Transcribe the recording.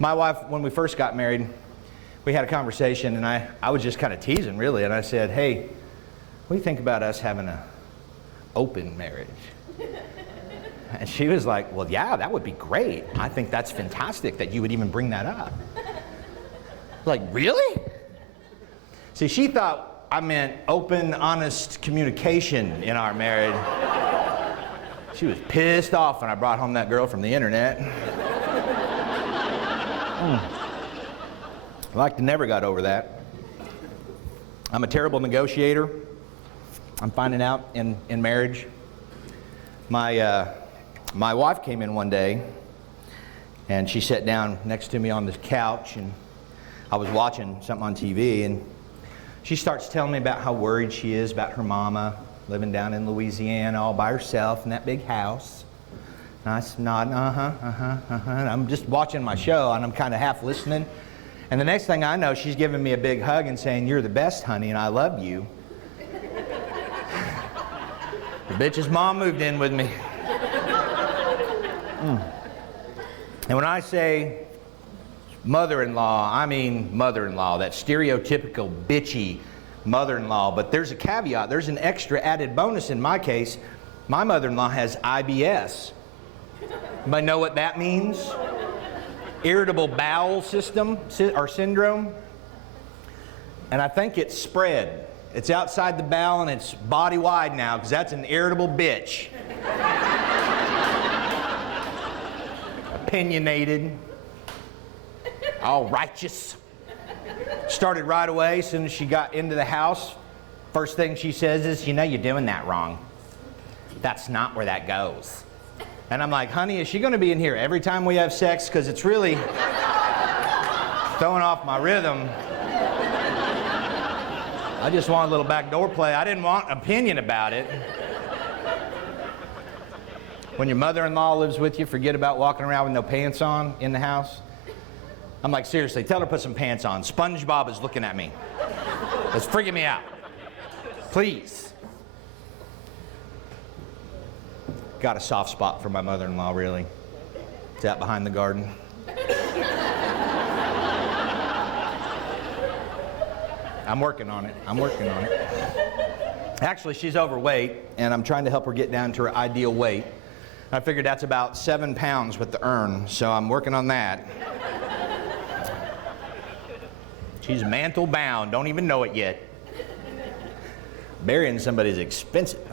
My wife, when we first got married, we had a conversation, and I was just kind of teasing, really, and I said, hey, what do you think about us having an open marriage? And she was like, well, yeah, that would be great. I think that's fantastic that you would even bring that up. Like, really? See, she thought I meant open, honest communication in our marriage. She was pissed off when I brought home that girl from the internet. Like, never got over that. I'm a terrible negotiator. I'm finding out in marriage. My wife came in one day, and she sat down next to me on the couch, and I was watching something on TV, and she starts telling me about how worried she is about her mama living down in Louisiana all by herself in that big house. And I was nodding, and I'm just watching my show, and I'm kind of half listening. And the next thing I know, she's giving me a big hug and saying, you're the best, honey, and I love you. The bitch's mom moved in with me. And when I say mother-in-law, I mean mother-in-law, that stereotypical bitchy mother-in-law. But there's a caveat, there's an extra added bonus in my case. My mother-in-law has IBS. Anybody know what that means? Irritable bowel system or syndrome. And I think it's spread. It's outside the bowel and it's body wide now, because that's an irritable bitch. Opinionated, all righteous. Started right away. As soon as she got into the house, first thing she says is, you know, you're doing that wrong. That's not where that goes. And I'm like, honey, is she going to be in here every time we have sex? Because it's really throwing off my rhythm. I just want a little backdoor play. I didn't want an opinion about it. When your mother-in-law lives with you, forget about walking around with no pants on in the house. I'm like, seriously, tell her to put some pants on. SpongeBob is looking at me. It's freaking me out. Please. Got a soft spot for my mother-in-law, really. It's out behind the garden. I'm working on it. Actually, she's overweight, and I'm trying to help her get down to her ideal weight. I figured that's about 7 pounds with the urn, so I'm working on that. She's mantle bound, don't even know it yet. Burying somebody's expensive.